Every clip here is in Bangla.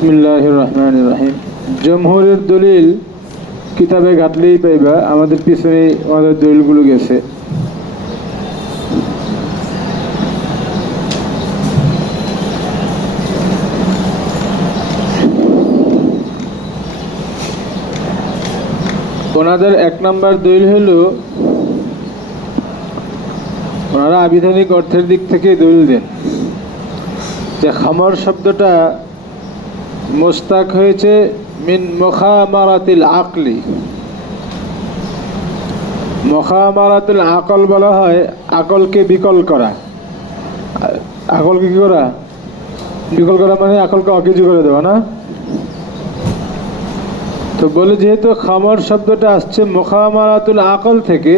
বিসমিল্লাহির রহমানির রহিম। জমহুরের দলিল কিতাবে ঘাটলেই পাইবা, আমাদের পিছনে আমাদের দলিলগুলো গেছে। ওনাদের এক নম্বর দলিল হলো, ওনারা আবিধানিক অর্থের দিক থেকে দলিল দেন যে খামর শব্দটা মুস্তাক হয়েছে মিন মুখামারাতিল আকলি। মুখামারাতুল আকল বলা হয় আকলকে বিকল করা। আকলকে কি করা? বিকল করা মানে আকলকে অকেজু করে দেওয়া না? তো বলে যেহেতু খামর শব্দটা আসছে মুখামারাতুল আকল থেকে,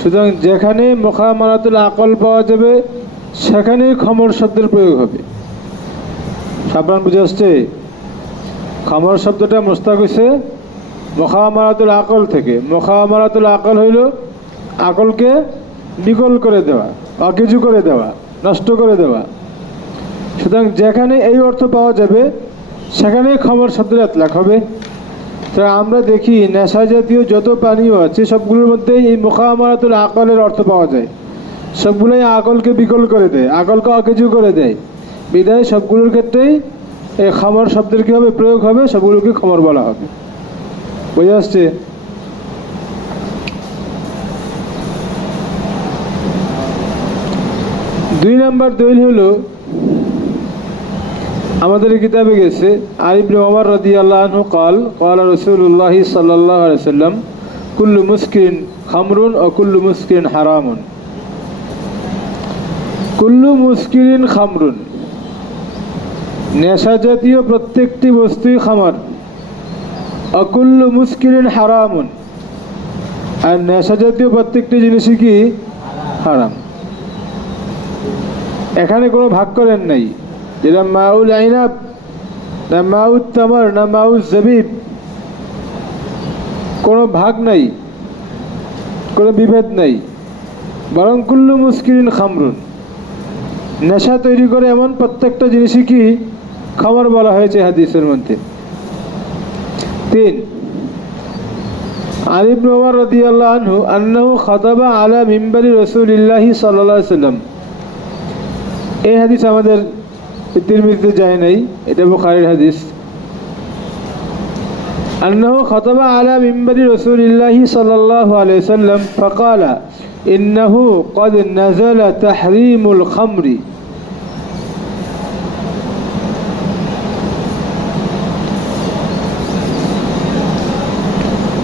সুতরাং যেখানে মুখামারাতুল আকল পাওয়া যাবে সেখানেই খামর শব্দের প্রয়োগ হবে। সাবধান, বুঝে আসছে? খামর শব্দটা মুস্তাক হয়েছে মুখামারাতুল আকল থেকে। মুখামারাতুল আকল হইল আকলকে বিকল করে দেওয়া, অকেজু করে দেওয়া, নষ্ট করে দেওয়া। সুতরাং যেখানে এই অর্থ পাওয়া যাবে সেখানেই খামর শব্দের ইতলাক হবে। তা আমরা দেখি নেশা জাতীয় যত পানীয় আছে সবগুলোর মধ্যেই এই মুখামারাতুল আকলের অর্থ পাওয়া যায়। সবগুলোই আকলকে বিকল করে দেয়, আকলকে অকেজু করে দেয়। বিদায় সবগুলোর ক্ষেত্রেই এই খামর শব্দের কী হবে? প্রয়োগ হবে, সবগুলোকে খামর বলা হবে। বুঝে আসছে? দুই নম্বর দলিল হলো, আমাদের কিতাবে গেছে আন ইবনে ওমর রাদিয়াল্লাহু আনহু قال قال رسول الله صلى الله عليه وسلم كل مسكر خمر وكل مسكر حرام। কুল্লু মুস্কিরিন খামরুন, নেশা জাতীয় প্রত্যেকটি বস্তুই খামার। অকুল্লু মুস্কিরিন হারামুন, আর নেশা জাতীয় প্রত্যেকটি জিনিসই কি? হারাম। এখানে কোনো ভাগ করেন নাই, যেটা মাউল আইনাব না মাউল তামার না মাউল জবিব, কোনো ভাগ নাই, কোনো বিভেদ নাই। বরং কুল্লু মুস্কিরিন খামরুন, নেশা তৈরি করে এমন প্রত্যেকটা জিনিসই কি? খামর বলা হয়েছে হাদিসের মধ্যে। 3, আন ইবনে ওমর রাদিয়াল্লাহু আনহু আন্নাহু খাতাবা আলা মিম্বারি রাসূলিল্লাহি সাল্লাল্লাহু আলাইহি ওয়াসাল্লাম। এই হাদিস আমাদের তিরমিজিতে যায় নাই, এটা বুখারীর হাদিস। আন্নাহু খাতাবা আলা মিম্বারি রাসূলিল্লাহি সাল্লাল্লাহু আলাইহি ওয়াসাল্লাম ফাকালা ইন্নাহু ক্বাদ নাযালা তাহরীমুল খামরি।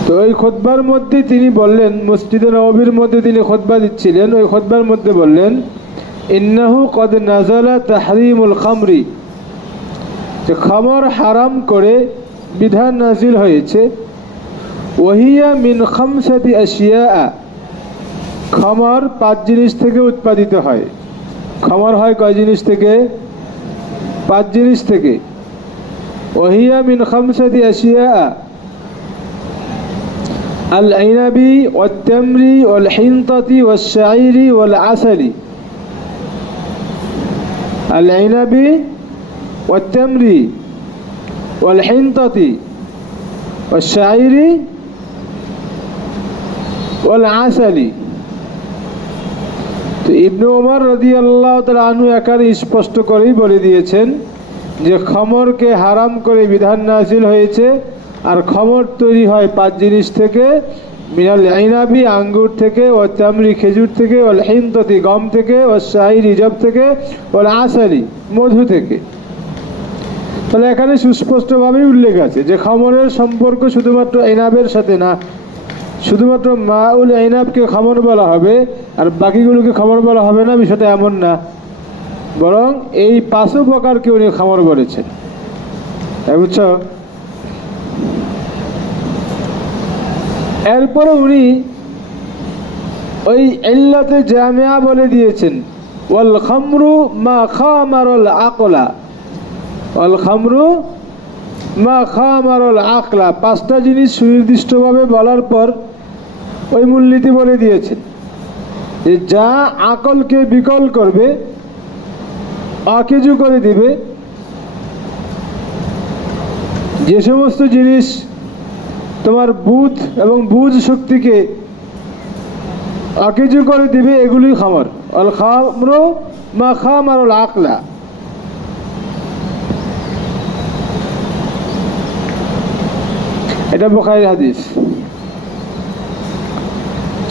তো ওই খুতবার মধ্যে তিনি বললেন, মসজিদে নববীর মধ্যে তিনি খুতবা দিচ্ছিলেন, ওই খুতবার মধ্যে বললেন ইন্নাহু ক্বাদ নাযালা তাহরীমুল খামরি, যে খামর হারাম করে বিধান নাজিল হয়েছে। ওয়াহিয়া মিন খামসাতি আশিয়া, খামর 5 জিনিস থেকে উৎপাদিত হয়। খামর হয় কয় জিনিস থেকে? 5 জিনিস থেকে। ওয়াহিয়া মিন খামসাতি আশিয়া আল আইনাবি ওয়াত তামরি ওয়াল হিনতাতি ওয়াশ শাঈরি ওয়াল আসালি। আল আইনাবি ওয়াত তামরি ওয়াল হিনতাতি ওয়াশ শাঈরি ওয়াল আসালি। তো ইবনে ওমর রাদিয়াল্লাহু তাআলা আনহু একারে স্পষ্ট করেই বলে দিয়েছেন যে খমরকে হারাম করে বিধান নাযিল হয়েছে। আর খমর তৈরি হয় 5 জিনিস থেকে, মিনাল আইনাবি আঙ্গুর থেকে, ও তামরি খেজুর থেকে, ওয়াল হিনতাতি গম থেকে, ও শাঈরি জব থেকে, ওয়াল আসালি মধু থেকে। তাহলে এখানে সুস্পষ্টভাবেই উল্লেখ আছে যে খমরের সম্পর্ক শুধুমাত্র আইনাবের সাথে না, শুধুমাত্র মাউল আইনাবকে খামর বলা হবে আর বাকিগুলোকে খামর বলা হবে না, বিষয়টা এমন না। বরং এই 5 প্রকারকে উনি খামর বলেছেন। বুঝছ? এরপরে উনি ওই ইল্লাতে জামিয়া বলে দিয়েছেন, ওয়াল খামরু মা খামারুল আকলা, ওয়াল খামরু মা খামারুল আকলা। 5টা জিনিস সুনির্দিষ্টভাবে বলার পর ওই মূলনীতি বলে দিয়েছেন যে যা আকলকে বিকল করবে, অকেজু করে দিবে, যে সমস্ত জিনিস তোমার বুধ এবং বুঝ শক্তিকে অকেজো করে দিবে এগুলি খামর। আল খামরু মা খামারুল আকলা। এটা বুখারীর হাদিস।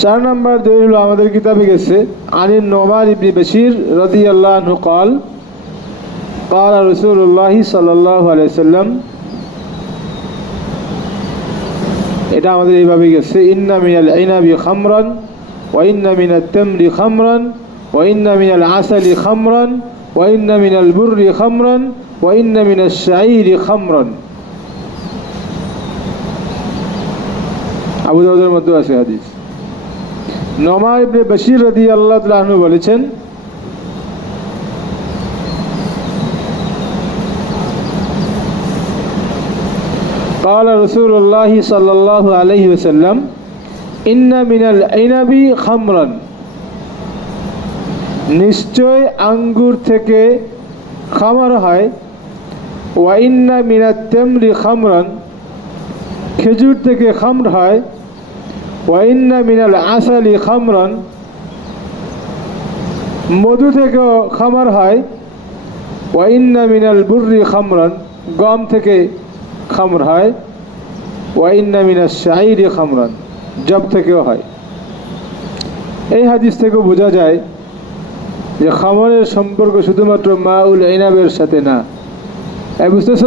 4 নম্বর দলিল আমাদের কিতাবে গেছে আনিন নুমান ইবনে বশীর রাদিয়াল্লাহু আনহু قال قال رسول الله صلى الله عليه وسلم। এটা আমাদের এইভাবে গেছে ইন্না মিনাল ইনাবি খামরান ওয়া ইন্না মিনাত তামরি খামরান ওয়া ইন্না মিনাল আসালি খামরান ওয়া ইন্না মিনাল বুররি খামরান ওয়া ইন্না মিনাশ শাঈরি খামরান। আবু দাউদের মধ্যে আছে হাদিস। নুমান ইবনে বশীর রাদিয়াল্লাহু তাআলা আনহু বলেছেন قال رسول الله صلى الله عليه وسلم إن من العنب خمرا। নিশ্চয় আঙ্গুর থেকে খামর হয়। ওয়া ইন্না মিনাত তামরি খামরান, খেজুর থেকে খামর হয়। ওয়া ইন্না মিনাল আসালি খামরান, মধু থেকেও খামর হয়। ওয়া ইন্না মিনাল বুররি খামরান, গম থেকে খামর হয়। ওয়া ইন্না মিনাশ শাঈরি খামরান, জব থেকেও হয়। এই হাদিস থেকে বোঝা যায় যে খামরের সম্পর্ক শুধুমাত্র মাউল ইনাবের সাথে না। বুঝতেছ?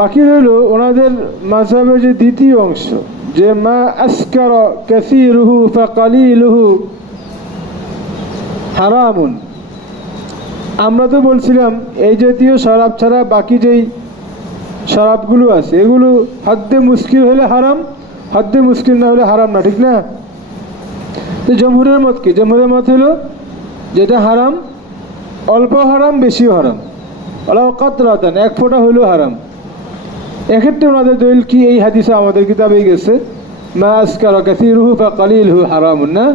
বাকি রইল ওনাদের মাযহাবের যে দ্বিতীয় অংশ, যে মা আসকারা কাসীরুহু ফাকালিলুহু হারামুন। আমরা তো বলছিলাম এই জাতীয় শরাব ছাড়া বাকি যেই শরাবগুলো আছে এগুলো হদ্দে মুস্কিল হলে হারাম, হদ্দে মুস্কিল না হলে হারাম না, ঠিক না? তো জমহুরের মত কি? জমহুরের মত হলো যেটা হারাম অল্প হারাম, বেশিও হারাম। ওলাও কাতরাতান, এক ফোঁটা হইলেও হারাম। এক্ষেত্রে ওনাদের দলিল কি? এই হাদিসে আমাদের কিতাবেই গেছে মা আসকারা কাসীরুহু ফাকালিলুহু হারামুন না।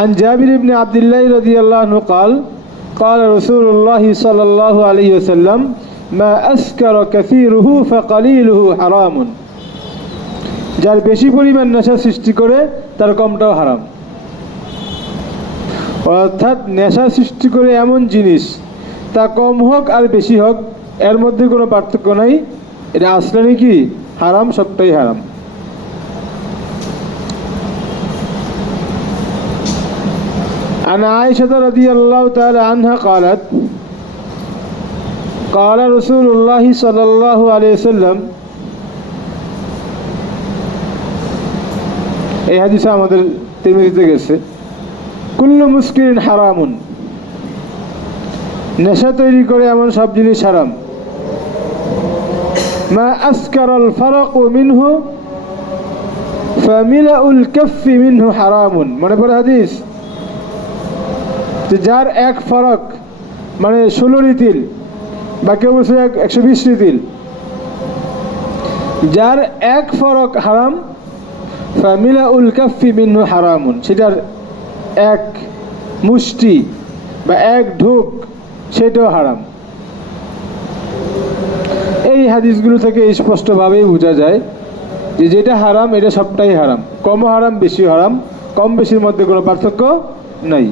عن جابر بن عبد الله رضي الله عنه قال قال رسول الله صلى الله عليه وسلم ما أسكر كثيره فقليله حرام। যার বেশি পরিমাণ নেশা সৃষ্টি করে তার কমটাও হারাম। অর্থাৎ নেশা সৃষ্টি করে এমন জিনিস তা কম হোক আর বেশি হোক এর মধ্যে কোনো পার্থক্য নাই, এটা আসলে কি হারাম, সবটাই হারাম। عن عائشة رضي الله تعالى عنها قالت قال رسول الله صلى الله عليه وسلم। এই হাদিসে আমাদের তিরমিজিতে গেছে কুল্লু মুস্কিরিন হারামুন, নেশা তৈরি করে এমন সব জিনিস হারাম। মা আসকারাল ফারাকু মিনহু ফামিলাউল কাফফি মিনহু হারামুন। মনে পড়ে হাদিস? যার এক ফরক মানে 16 রিতিল, বা কেউ বলছে 120 রিতিল, যার এক ফরক হারাম, ফামিলাউল কাফফি মিনহু হারামুন, সেটার এক মুষ্টি বা এক ঢোক সেটাও হারাম। এই হাদিসগুলো থেকে স্পষ্টভাবেই বোঝা যায় যে যেটা হারাম এটা সবটাই হারাম, কম হারাম বেশি হারাম, কম বেশির মধ্যে কোনো পার্থক্য নাই।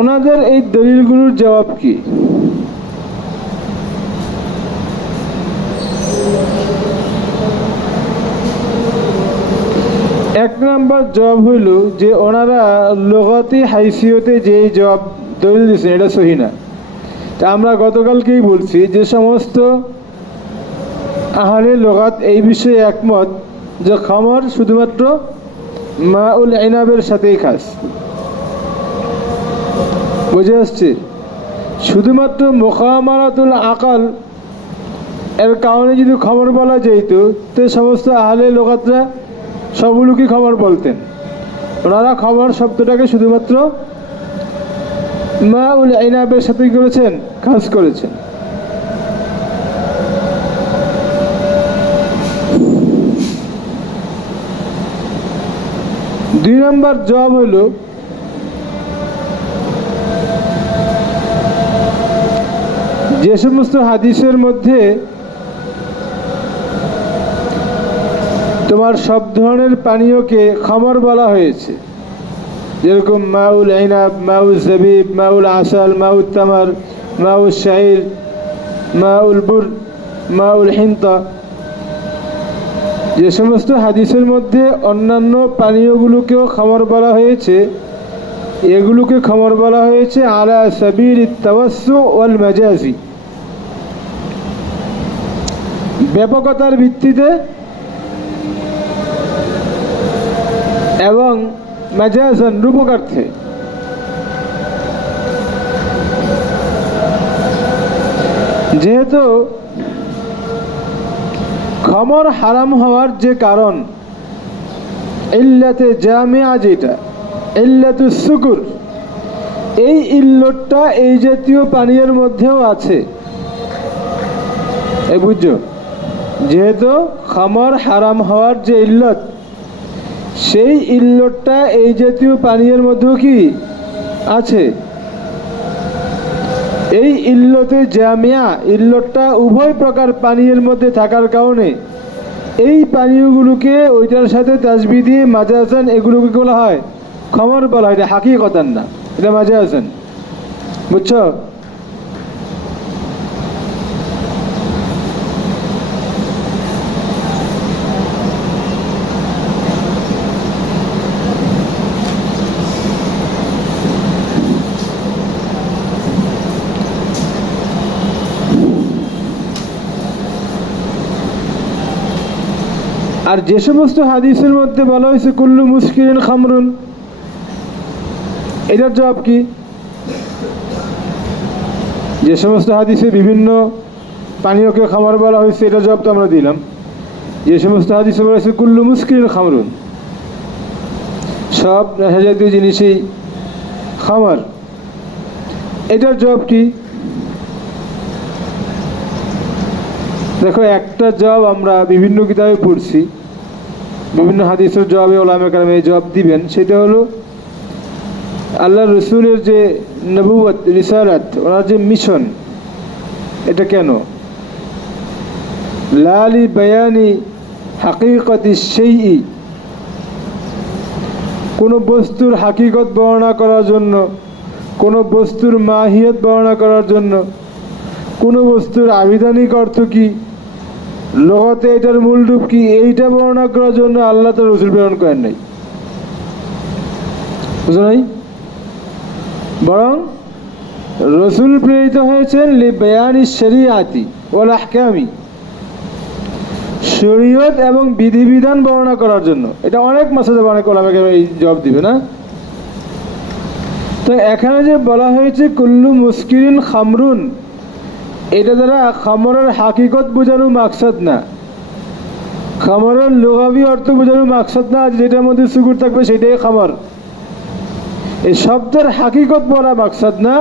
ওনাদের এই দলিলগুলোর জবাব কি? এক নম্বর জবাব হইল যে ওনারা লুগাতি হাইসিয়তে যে জবাব দলিল দিয়েছেন এটা সহি না। তা আমরা গতকালকেই বলছি যে সমস্ত আহলে লুগাত এই বিষয়ে একমত যে খামর শুধুমাত্র মাউল ইনাবের সাথেই খাস। বুঝে আসছে? শুধুমাত্র মুখামারাতুল আকাল এর কারণে যদি খবর বলা যেত তো সমস্ত আহলে লোকাতরা সবগুলোকে খবর বলতেন। ওনারা খবর শব্দটাকে শুধুমাত্র মাউল ইনাবের সাথে করেছেন, কাজ করেছেন। দুই নম্বর জবাব হলো যে সমস্ত হাদিসের মধ্যে তোমার সব ধরনের পানীয়কে খামর বলা হয়েছে, যেরকম মাউল ইনাব, মাউল জাবিব, মাউল আসাল, মাউল তামার, মাউল শাইর, মাউল বুর, মাউল হিন্তা, যে সমস্ত হাদিসের মধ্যে অন্যান্য পানীয়গুলোকেও খামর বলা হয়েছে, এগুলোকে খামর বলা হয়েছে আলা সাবিল তাওয়াসসু ওয়াল মাজাজি, ব্যাপকতার ভিত্তিতে এবং মাজাজান রূপকার্থে। যেহেতু খামর হারাম হওয়ার যে কারণ ইল্লাতে জামিয়া, যেটা ইল্লাতুস সুকুর, এই ইল্লতটা এই জাতীয় পানীয়ের মধ্যেও আছে। এই বুঝছো, যেহেতু খামর হারাম হওয়ার যে ইল্লত, সেই ইল্লতটা এই জাতীয় পানীয়ের মধ্যেও কি আছে। এই ইল্লতে জামিয়া, ইল্লতটা উভয় প্রকার পানীয়ের মধ্যে থাকার কারণে এই পানীয়গুলোকে ওইটার সাথে তাসবিহ দিয়ে মাজাজান এগুলোকে বলা হয় খামর বলা হয়। এটা হাকিকতান না, এটা মাজাজান। বুঝছো? আর যে সমস্ত হাদিসের মধ্যে বলা হয়েছে কুল্লু মুস্কিরিন খামরুন, এটার জবাব কি? যে সমস্ত হাদিসে বিভিন্ন পানীয়কে খামর বলা হয়েছে, এটার জবাব তো আমরা দিলাম। যে সমস্ত হাদিসে বলা হয়েছে কুল্লু মুস্কিরিন খামরুন, সব নেশা জাতীয় জিনিসই খামর, এটার জবাব কি? দেখো, একটা জবাব আমরা বিভিন্ন কিতাবে পড়ছি, বিভিন্ন হাদিসের জবাবে ওলামা কেরাম এই জবাব দিবেন। সেটা হলো আল্লাহ রসুলের যে নবুয়ত, রিসালাত, ওনার যে মিশন, এটা কেন? লালি বায়ানি হাকিকতি শাইই, কোনো বস্তুর হাকিকত বর্ণনা করার জন্য, কোনো বস্তুর মাহিয়ত বর্ণনা করার জন্য, কোনো বস্তুর আবিধানিক অর্থ কি, লগতে এটার মূল রূপ কি, এইটা বর্ণনা করার জন্য আল্লাহ তার রসুল প্রেরণ করেন নাই। বুঝো নাই? বরং রসুল প্রেরিত হয়েছেন লিবায়ানি শরিয়াতি ওয়াল আহকামি, শরীয়ত এবং বিধিবিধান বর্ণনা করার জন্য। এটা অনেক মাসাজে অনেক ওলামাকে এই জবাব দিবে না। তো এখানে যে বলা হয়েছে কুল্লু মুস্কিরিন খামরুন, এটা দ্বারা খামরের হাকিকত বোঝানো মাকসাদ না, খামরের লুগাবি অর্থ বোঝানো মাকসাদ না, যেটার মধ্যে সুকুর থাকবে সেটাই খামর। এই শব্দের হাকিকত বলা মাকসাদ না,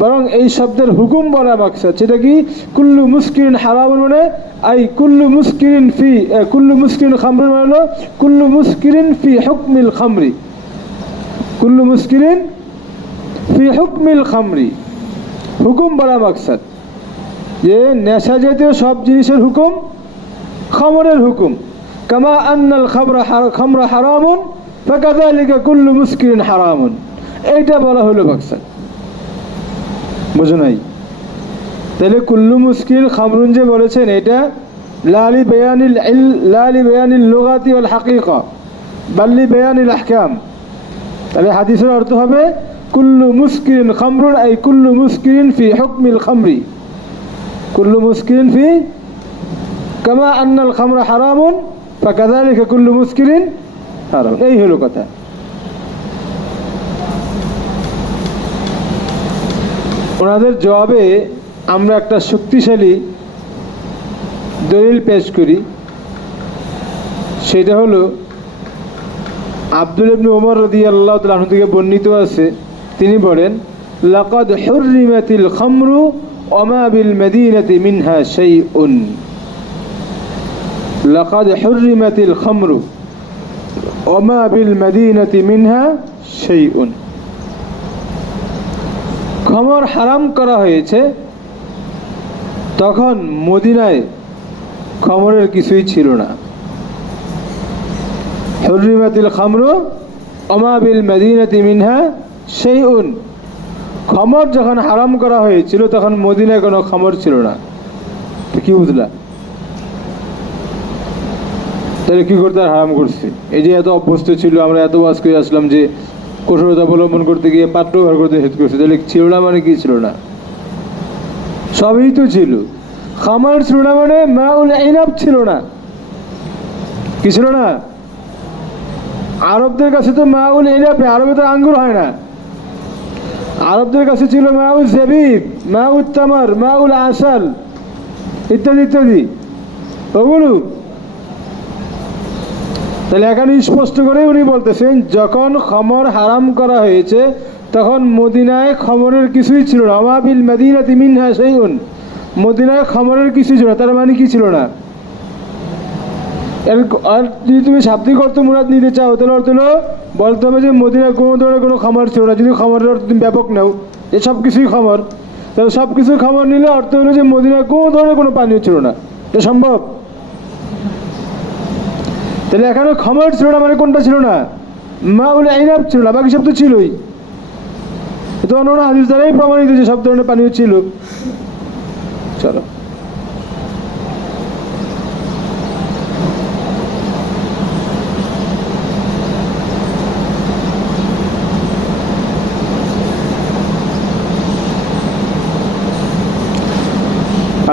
বরং এই শব্দের হুকুম বলা মাকসাদ। সেটা কি? কুল্লু মুস্কিরিন হারাম মানে আই কুল্লু মুস্কিরিন ফি, কুল্লু মুস্কিরিন খামরুন মানে হলো কুল্লু মুস্কিরিন ফি হুকমিল খামরি, কুল্লু মুস্কিরিন ফি হুকমিল খামরি, হুকুম বলা মাকসাদ। যে নেশা জাতীয় সব জিনিসের হুকুম খামরের হুকুম। কামা আন্নাল খামরা হারামুন ফাকাযালিকা কুল্লু মুস্কিরিন হারামুন, এইটা বলা হলো মাকসাদ। বুঝো নাই? তাহলে কুল্লু মুস্কিরিন খামরুন যে বলেছেন, এটা লালি বায়ানিল লুগাতি ওয়াল হাকিকা বাল্লি বায়ানিল আহকাম। তাহলে হাদিসের অর্থ হবে কুল্লু মুস্কিরিন খামরুন আই কুল্লু মুস্কিরিন ফি হুকমিল খামরি, কুল্লু মুস্কিরিন ফি কামা আন্নাল খামরা হারামুন ফাকাযালিকা কুল্লু মুস্কিরিন হারাম। এই হলো কথা। ওনাদের জবাবে আমরা একটা শক্তিশালী দলিল পেশ করি, সেটা হলো আব্দুল ইবনে ওমর রাদিয়াল্লাহু তাআলা আনহু থেকে বর্ণিত আছে, তিনি বলেন, লাকাদ হুররিমাতিল খামরু ওয়া মা বিল মদিনাতি মিনহা শাইউন। লাকাদ হুররিমাতিল খামরু ওয়া মা বিল মদিনাতি মিনহা শাইউন। খামর হারাম করা হয়েছে, তখন মদিনায় খামরের কিছুই ছিল না। হুররিমাতিল খামরু ওয়া মা বিল মদিনাতি মিনহা শাইউন। খামর যখন হারাম করা হয়েছিল তখন মদিনায় কোনো খামর ছিল না। কি বুঝলা? তাহলে কি করতে হারাম করছে? এই যে এত অভ্যস্ত ছিল, আমরা এত ওয়াজ করে আসলাম যে কঠোরতা অবলম্বন করতে গিয়ে পাত্র ব্যবহার করতে নিষেধ করছে, তাহলে ছিল না মানে কি ছিল না? সবই তো ছিল। খামার ছিল না মানে মাউল ইনাব ছিল না। কি ছিল না? আরবদের কাছে তো মাউল ইনাব, আরবে তো আঙ্গুর হয় না। আরবদের কাছে ছিল মাউল জাবিব, মাউল তামার, মাউল আসাল ইত্যাদি ইত্যাদি, ওগুলো। তাহলে এখানে স্পষ্ট করে উনি বলতেছেন, যখন খমর হারাম করা হয়েছে তখন মদিনায় খমরের কিছুই ছিল না। ওয়া বিল মদিনাতি মিনহা শাইউন। মদিনায় খমরের কিছুই ছিল না, তার মানে কি ছিল না? আর যদি তুমি শাব্দিক অর্থ মুরাদ নিতে চাও, তাহলে অর্থ হলো বলতে হবে যে মদিনায় কোনো ধরনের কোনো খামার ছিল না। যদি খামারের অর্থ তুমি ব্যাপক নাও, যে সব কিছুই খামার, তাহলে সব কিছু খামার নিলে অর্থ হলো যে মদিনায় কোনো ধরনের কোনো পানীয় ছিল না। এটা সম্ভব? তাহলে এখানে খামার ছিল না মানে কোনটা ছিল না? মাউল ইনাব ছিল না, বাকি সব তো ছিলই। তো অন্য হাদিস দ্বারাই প্রমাণিত যে সব ধরনের পানীয় ছিল। চলো,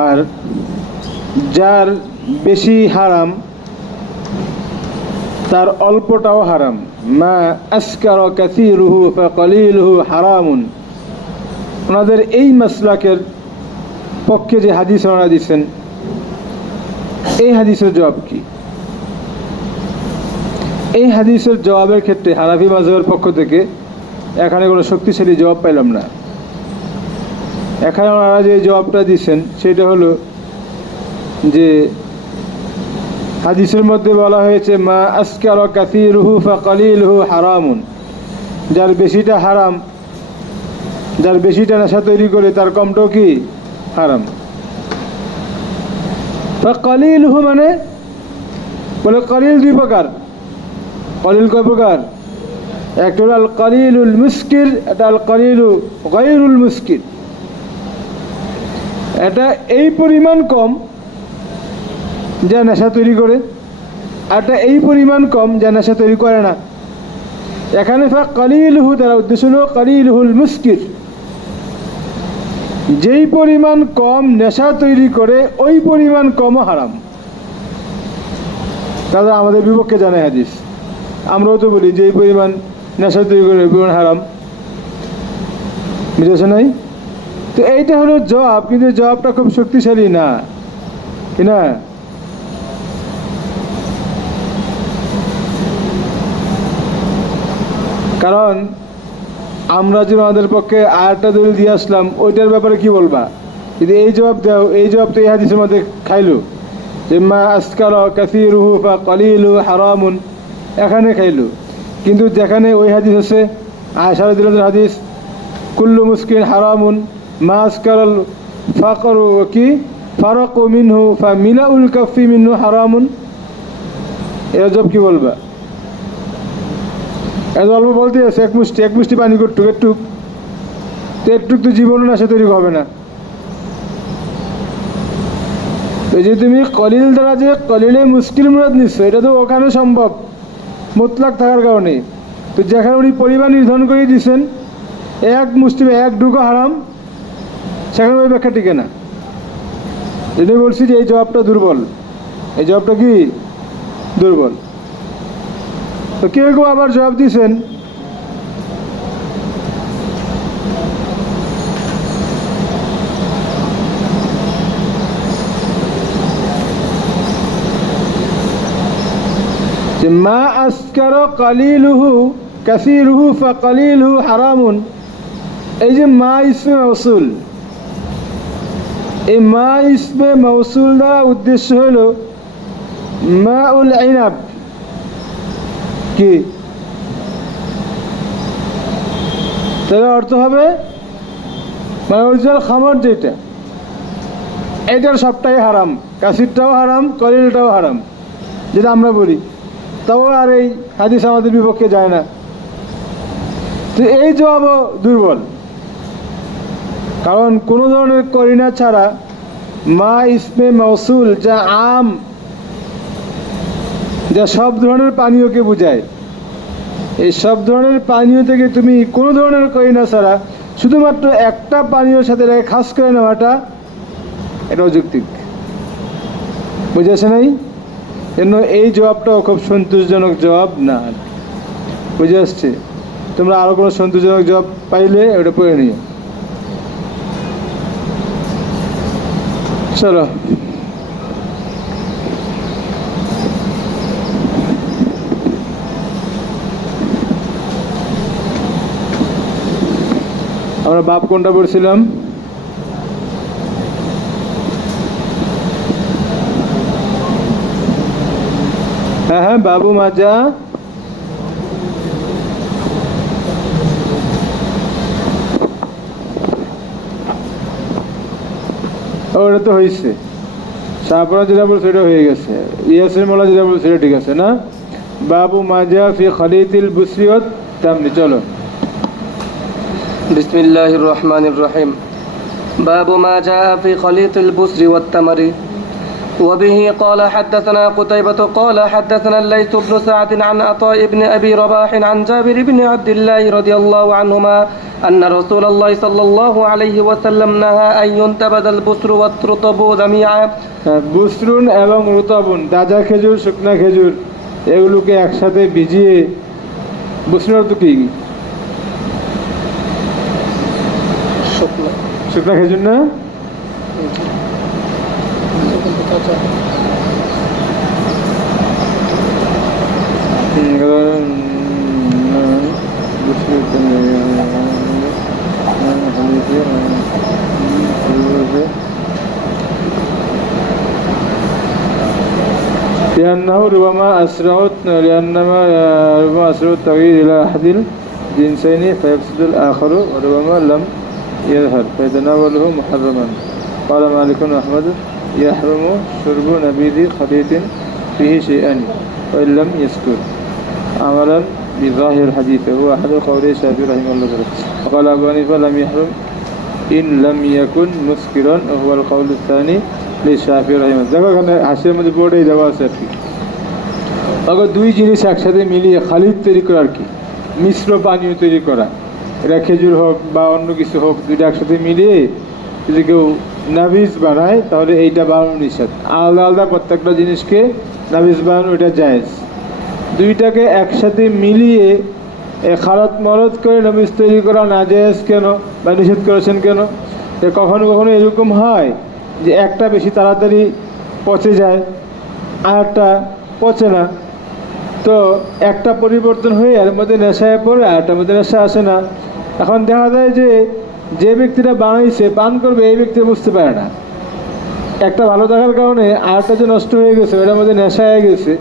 আর যার বেশি হারাম তার অল্পটাও হারাম। মা আসকারা কাসীরুহু ফাকালিলুহু হারামুন। ওনাদের এই মাসলাকের পক্ষে যে হাদিস ওনারা দিচ্ছেন, এই হাদিসের জবাব কি? এই হাদিসের জবাবের ক্ষেত্রে হানাফি মাযহাবের পক্ষ থেকে এখানে কোনো শক্তিশালী জবাব পাইলাম না। এখানে ওনারা যে জবাবটা দিচ্ছেন সেটা হলো যে হাদিসের মধ্যে বলা হয়েছে মা আসকারা কাসীরুহু ফাকালিলুহু হারামুন। যার বেশিটা হারাম, যার বেশিটা নেশা তৈরি করে তার কমটাও কি হারাম। ফাকালিলুহু মানে বলে কলিল দুই প্রকার। কলিল কয় প্রকার? একটা হলো আল কলিলুল মুস্কির, এটা আল কলিলু গায়রুল মুস্কির। এটা এই পরিমাণ কম যা নেশা তৈরি করে, আর এটা এই পরিমাণ কম যা নেশা তৈরি করে না। এখানে ফাকালিলুহু দ্বারা উদ্দেশ্য হলো কলিলুল মুস্কির, যেই পরিমাণ কম নেশা তৈরি করে ওই পরিমাণ কমও হারাম। তাহলে আমাদের বিপক্ষে জানে হাদিস, আমরাও তো বলি যেই পরিমাণ নেশা তৈরি করে ওই পরিমাণ হারাম। বুঝেছে নাই? তো এইটা হলো জবাব, কিন্তু জবাবটা খুব শক্তিশালী না, কি না? কারণ আমরা যে আমাদের পক্ষে আরেকটা দলিল দিয়ে আসলাম, ওইটার ব্যাপারে কি বলবা? যদি এই জবাব দাও, এই জবাব তো এই হাদিসের মধ্যে খাইলো যে মা আসকারা কাসীরুহু ফাকালিলুহু হারামুন, এখানে খাইলো। কিন্তু যেখানে ওই হাদিস আছে আয়েশা রাদিয়াল্লাহু আনহার হাদিস, কুল্লু মুসকিন হারামুন মা আসকারাল ফাকরু কি ফারাকু মিনহু ফামিলাউল কাফি মিনহু হারামুন, এর জবাব কি বলবা? এত অল্প বলতে আছে এক মুষ্টি পানি করটুক একটুক, তো একটুক তো জীবনও নেশা তৈরি হবে না। তো যে তুমি কলিল দ্বারা যে কলিলে মুশকিল মুরাদ নিচ্ছ, এটা তো ওখানে সম্ভব মুতলাক থাকার কারণে। তো যেখানে উনি পরিমাণ নির্ধারণ করে দিচ্ছেন এক মুষ্টি এক ডুকো হারাম, সেখানে ওই ব্যাখ্যা টিকে না। এটাই বলছি যে এই জবাবটা দুর্বল, এই জবাবটা কি দুর্বল। তো কেউ কেউ আবার জবাব দিয়েছেন যে মা আসকার কালিলুহু কাসিরুহু ফাকালিলুহু হারামুন, এই যে মা ইসমে মৌসুল, এই মা ইসমে মৌসুল দ্বারা উদ্দেশ্য হল মা উল ইনাব, কি তাহলে অর্থ হবে মানে অরিজিনাল খামর যেটা, এটার সবটাই হারাম, কাসিরটাও হারাম, কলিলটাও হারাম, যেটা আমরা বলি। তাও আর এই হাদিস আমাদের বিপক্ষে যায় না। তো এই জবাবও দুর্বল, কারণ কোনো ধরনের করিনা ছাড়া মা ইসমে মৌসুল যা আম, যা সব ধরনের পানীয়কে বোঝায়, এই সব ধরনের পানীয় থেকে তুমি কোনো ধরনের করিনা ছাড়া শুধুমাত্র একটা পানীয়র সাথে এটাকে খাস করে নেওয়াটা এটা অযৌক্তিক, বুঝেছে নাই? জন্য এই জবাবটাও খুব সন্তোষজনক জবাব না। বুঝে আসছে? তোমরা আরো কোনো সন্তোষজনক জবাব পাইলে ওটা পড়ে নিও। চলো, আমরা বাপ কোনটা পড়ছিলাম? হ্যাঁ হ্যাঁ, বাবু মাজা ওটা তো হয়েছে, শাহপুরা যেটা বলছে ওটা হয়ে গেছে, ইয়াসির মোল্লা যেটা বলছে এটা ঠিক আছে না? বাবু মাজা ফি খালিতিল বুসরিয়ত তামনি। চলো, বিসমিল্লাহির রহমানির রহিম। باب ما جاء في خليط البسر والتمر. وبه قال حدثنا قتيبة قال حدثنا الليث بن سعد عن عطاء بن أبي رباح عن جابر بن عبد الله رضي الله عنهما أن رسول الله صلى الله عليه وسلم نهى أن ينتبذ البسر والرطب جميعا. বুসরুন এবং রুতাবুন, তাজা খেজুর, শুকনা খেজুর, এগুলোকে একসাথে ভিজিয়ে, বুসরুন তো কি? শুকনা খেজুর না? لأنه ربما أسرع التغيير إلى أحد الجنسين فيفسد الآخر، وربما لم يظهر فيتناوله محرما. قال مالك وأحمد يحرم شرب نبيذ خليط فيه شيئان وإن لم يسكر، عملا بظاهر الحديث، هو أحد قولي الشافعي رحمه الله تعالى. وقال أبو حنيفة لم يحرم إن لم يكن مسكرا، وهو القول الثاني للشافعي رحمه الله. দেখো এখানে হাসির মধ্যে বোর্ডেই দেওয়া আছে আর কি। অগর দুই জিনিস একসাথে মিলিয়ে খালিদ তৈরি করা আর কি, মিশ্র পানীয় তৈরি করা, এটা খেজুর হোক বা অন্য কিছু হোক, দুইটা একসাথে মিলিয়ে যদি কেউ নাবিজ বানায় তাহলে এইটা বানানো নিষেধ। আলাদা আলাদা প্রত্যেকটা জিনিসকে নাবিজ বানানো এটা জায়েজ। দুইটাকে একসাথে মিলিয়ে খারাত মরদ করে নাবিজ তৈরি করা না জায়েজ কেন বা নিষেধ করেছেন কেন? কখনো কখনো এরকম হয় যে একটা বেশি তাড়াতাড়ি পচে যায় আর একটা পচে না, তো একটা পরিবর্তন হয়ে এর মধ্যে নেশায় পড়ে আর একটার মধ্যে নেশা আসে না। এখন দেখা যায় যে যে ব্যক্তিটা বানাইছে পান করবে এই ব্যক্তি বুঝতে পারে না, একটা ভালো থাকার কারণে আরেকটা যে নষ্ট হয়ে গেছে এটার মধ্যে নেশা হয়ে গেছে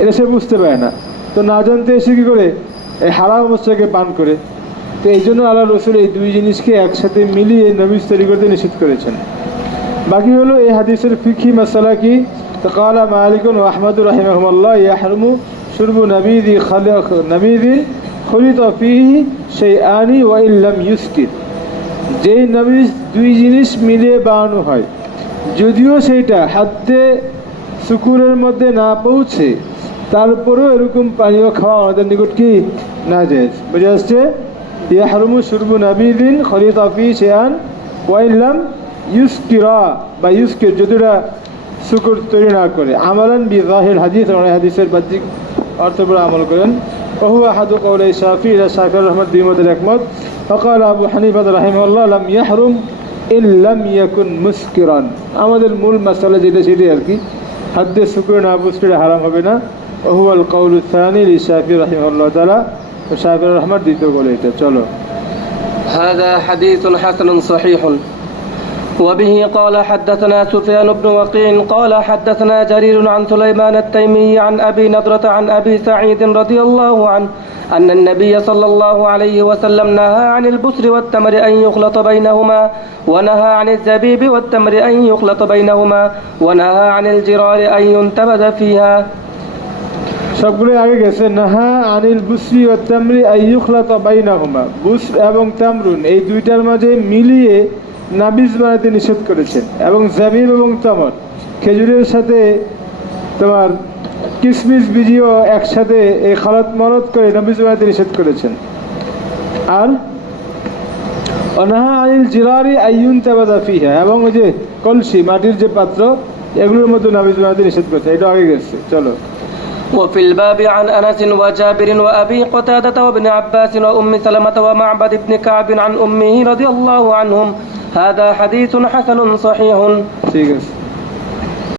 এটা সে বুঝতে পারে না, তো না জানতে এসে কী করে এই হারাম অবস্থাকে পান করে। তো এই জন্য আল্লাহ রসুল এই দুই জিনিসকে একসাথে মিলিয়ে নবীজ তৈরি করতে নিষেধ করেছেন। বাকি হলো এই হাদিসের ফিকহি মাসালা কি? তো কালা মালিক ও আহমদ রাহিমাহুল্লাহ ইয়াহরুমু শুরবু নবীদি নবীদিন খলিত ফিহি শাইআনি ওয়া ইল্লাম ইউসকির। যেই নবীজ দুই জিনিস মিলিয়ে বানানো হয়, যদিও সেইটা হাদ্দে সুকুরের মধ্যে না পৌঁছে, তারপরেও এরকম পানীয় খাওয়া আমাদের নিকট কি না জায়েজ। বুঝে আসছে? ইয়াহরুমু শুরবু নবীদিন খলিত ফিহি শাইআন ওয়া ইল্লাম ইউসকিরা বা ইউসকির, যদিটা শুকুর তৈরি না করে। আমালান বিজাহির হাদিস, আমরা হাদিসের বাহ্যিক অর্থ করে আমল করেন। ওহু আহাদু কওলাই শাফি, এরা শাফি রহমত দুই মতের একমত। ফকাল আবু হানিফা রাহিমাহুল্লাহ লাম ইয়াহরুম ইন লাম ইয়াকুন মুসকিরান। আমাদের মূল মাসালা যেটা সেটাই আর কি, হাদ্দে শুকুর না বুঝলে হারাম হবে না, وهو القول الثاني للشافعي رحمه الله تعالى الشافعي رحمه দ্বিতীয় বলে এটা চলো هذا حديث حسن صحيح وبه قال حدثنا سفيان بن وقيع قال حدثنا جرير عن سليمان التيمي عن أبي نضرة عن أبي سعيد رضي الله عنه أن النبي صلى الله عليه وسلم نهى عن البسر والتمر أن يخلط بينهما ونهى عن الزبيب والتمر أن يخلط بينهما ونهى عن الجرار أن ينتبذ فيها সবগুলো আগে গেছে নাহা আনিল বুসরি ওয়া তামরি আইয়ুখলাতা বাইনাহুমা বুসর এবং তামরুন এই দুইটার মাঝে মিলিয়ে নাবিজ বানাতে নিষেধ করেছেন এবং জাবিব এবং তামর খেজুরের সাথে তোমার কিশমিশ বীজও একসাথে এই খালাত মারাত করে নাবিজ বানাতে নিষেধ করেছেন আর অনাহা আনিল জিরারি আইয়ুনতাবাদা ফিহা এবং ওই যে কলসি মাটির যে পাত্র এগুলোর মধ্যে নাবিজ বানাতে নিষেধ করেছে এটা আগে গেছে চলো وفي الباب عن أنس وجابر وأبي قتادة وابن عباس وأم سلمة ومعبد بن كعب عن أمه رضي الله عنهم هذا حديث حسن صحيح ঠিক আছে